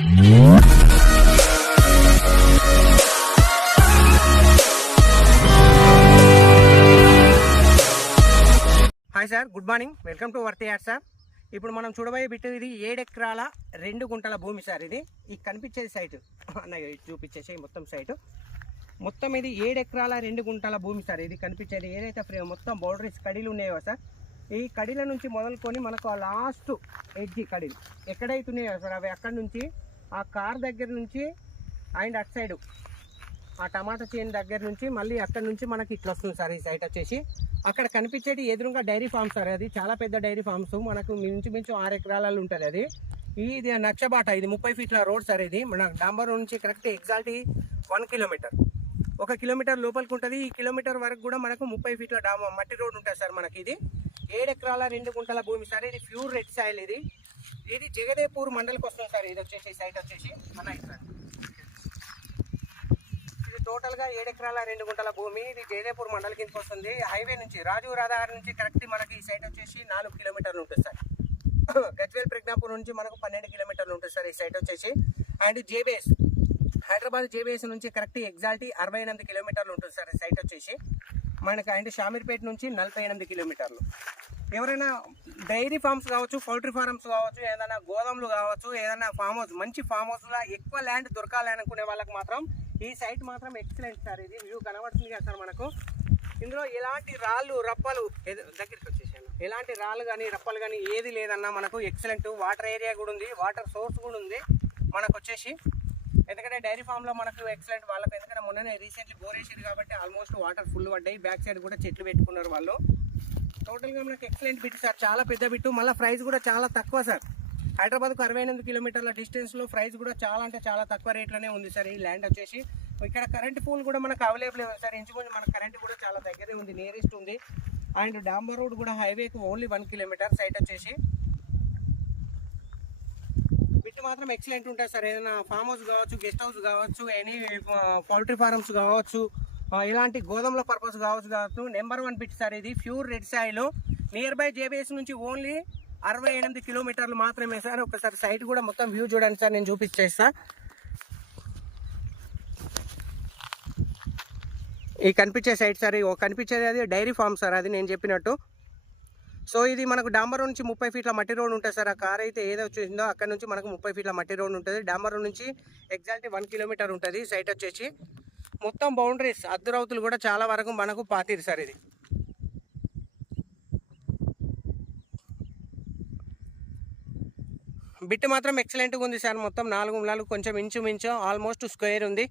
Hi sir, good morning. Welcome to Worthy Ad sir. ఇప్పుడు మనం చూడబోయే బిట్ ఇది 7 ఎకరాల 2 గుంటల భూమి సార్. ఇది ఈ కనిపించేది సైట్ అన్నయ్య చూపించేసి మొత్తం సైట్ మొత్తం ఇది 7 ఎకరాల 2 గుంటల భూమి సార్. ఇది కనిపించేది ఏదైతే మొత్తం బౌండరీస్ కడీలు ఉన్నాయో సార్, ఈ కడీల నుంచి మొదలుకొని మనకు ఆ లాస్ట్ ఎడ్జి కడీలు ఎక్కడైతే ఉన్నాయో సార్, అవి అక్కడి నుంచి ఆ కార్ దగ్గర నుంచి అండ్ అటు సైడు ఆ టమాటా చేను దగ్గర నుంచి మళ్ళీ అక్కడ నుంచి మనకి ఇట్లా వస్తుంది సార్. ఈ సైట్ వచ్చేసి అక్కడ కనిపించేది ఎదురుగా డైరీ ఫామ్ సార్. అది చాలా పెద్ద డైరీ ఫామ్స్, మనకు మించుమించు 6 ఎకరాలలో ఉంటుంది. అది ఇది నక్షబాట, ఇది 30 ఫీట్ల రోడ్ సార్. ఇది మన డాంబర్ నుంచి కరెక్ట్ ఎగ్జాక్ట్ 1 కిలోమీటర్, 1 కిలోమీటర్ లోపలికి ఉంటుంది. ఈ కిలోమీటర్ వరకు కూడా మనకు 30 ఫీట్ల మట్టి రోడ్ ఉంటుంది సార్. మనకి ఇది 7 ఎకరాల 2 గుంటల భూమి సార్. ఇది ప్యూర్ రెడ్ సాయిల్. ఇది జగదేపూర్ మండలికి వస్తుంది సార్. ఇది వచ్చేసి సైట్ వచ్చేసి టోటల్గా 7 ఎకరాల 2 గుంటల భూమి. ఇది జయదేపూర్ మండలి కిందకి వస్తుంది. హైవే నుంచి రాజీవ్ రహదారి నుంచి కరెక్ట్ మనకి ఈ సైట్ వచ్చేసి 4 కిలోమీటర్లు ఉంటుంది సార్. గజ్వేల్ ప్రజ్ఞాపూర్ నుంచి మనకు 12 కిలోమీటర్లు ఉంటుంది సార్ ఈ సైట్ వచ్చేసి. అండ్ జేబీఎస్ హైదరాబాద్ జేబీఎస్ నుంచి కరెక్ట్ ఎగ్జాక్ట్ 68 కిలోమీటర్లు ఉంటుంది సార్ ఈ సైట్ వచ్చేసి మనకి. అండ్ షామీర్పేట నుంచి 48 కిలోమీటర్లు. ఎవరైనా డైరీ ఫార్మ్స్ కావచ్చు, పౌల్ట్రీ ఫార్మ్స్ కావచ్చు, ఏదైనా గోదాములు కావచ్చు, ఏదైనా ఫామ్ హౌస్, మంచి ఫామ్ హౌస్లో ఎక్కువ ల్యాండ్ దొరకాలి అనుకునే వాళ్ళకి మాత్రం ఈ సైట్ మాత్రం ఎక్సలెంట్ సార్. ఇది వ్యూ కనబడుతుంది కదా సార్ మనకు. ఇందులో ఎలాంటి రాళ్ళు రప్పలు దగ్గరికి వచ్చేసాను, ఎలాంటి రాళ్ళు కానీ రప్పలు కానీ ఏది లేదన్నా మనకు ఎక్సలెంట్. వాటర్ ఏరియా కూడా ఉంది, వాటర్ సోర్స్ కూడా ఉంది మనకు వచ్చేసి. ఎందుకంటే డైరీ ఫామ్లో మనకు ఎక్సలెంట్ వాళ్ళకి, ఎందుకంటే మొన్ననే రీసెంట్లీ బోర్ వేసారు కాబట్టి ఆల్మోస్ట్ వాటర్ ఫుల్ పడ్డాయి. బ్యాక్ సైడ్ కూడా చెట్లు పెట్టుకున్నారు వాళ్ళు. టోటల్గా మనకు ఎక్సలెంట్ బిట్ సార్, చాలా పెద్ద బిట్టు. మళ్ళీ ప్రైస్ కూడా చాలా తక్కువ సార్. హైదరాబాద్కు 68 కిలోమీటర్ల డిస్టెన్స్లో ప్రైస్ కూడా చాలా అంటే చాలా తక్కువ రేట్లోనే ఉంది సార్ ఈ ల్యాండ్ వచ్చేసి. ఇక్కడ కరెంట్ పూల్ కూడా మనకు అవైలబుల్ ఉంది సార్. ఇంచుకొంచెం మనకు కరెంట్ కూడా చాలా దగ్గరే ఉంది, నియరెస్ట్ ఉంది. అండ్ డాంబర్ రోడ్ కూడా హైవేకి ఓన్లీ 1 కిలోమీటర్ సైట్ వచ్చేసి. బిట్ మాత్రం ఎక్సలెంట్ ఉంటుంది సార్. ఏదైనా ఫామ్ హౌస్ కావచ్చు, గెస్ట్ హౌస్ కావచ్చు, ఎనీ పౌల్ట్రీ ఫార్మ్స్ కావచ్చు, ఇలాంటి గోదాముల పర్పస్ కావచ్చు. నెంబర్ 1 బిట్ సార్. ఇది pure red soil. Near by JBS నుంచి ఓన్లీ 68 కిలోమీటర్లు మాత్రమే సార్. ఒకసారి సైట్ కూడా మొత్తం వ్యూ చూడండి సార్, నేను చూపించేస్తా. ఈ కనిపించే సైట్ సార్, కనిపించేది అది డైరీ ఫామ్ సార్, అది నేను చెప్పినట్టు. సో ఇది మనకు డాంబర్ నుంచి 30 ఫీట్ల మట్టి రోడ్ ఉంటుంది సార్. ఆ కార్ అయితే ఏదో వచ్చిందో అక్కడ నుంచి మనకు 30 ఫీట్ల మట్టి రోడ్ ఉంటుంది. డాంబర్ నుంచి ఎగ్జాక్ట్ 1 కిలోమీటర్ ఉంటుంది సైట్ వచ్చేసి. మొత్తం బౌండరీస్ అద్దురవుతులు కూడా చాలా వరకు మనకు పాతిరు సార్. ఇది బిట్ మాత్రం ఎక్సలెంట్గా ఉంది సార్. మొత్తం 4 కొంచెం ఇంచుమించు ఆల్మోస్ట్ స్క్వేర్ ఉంది.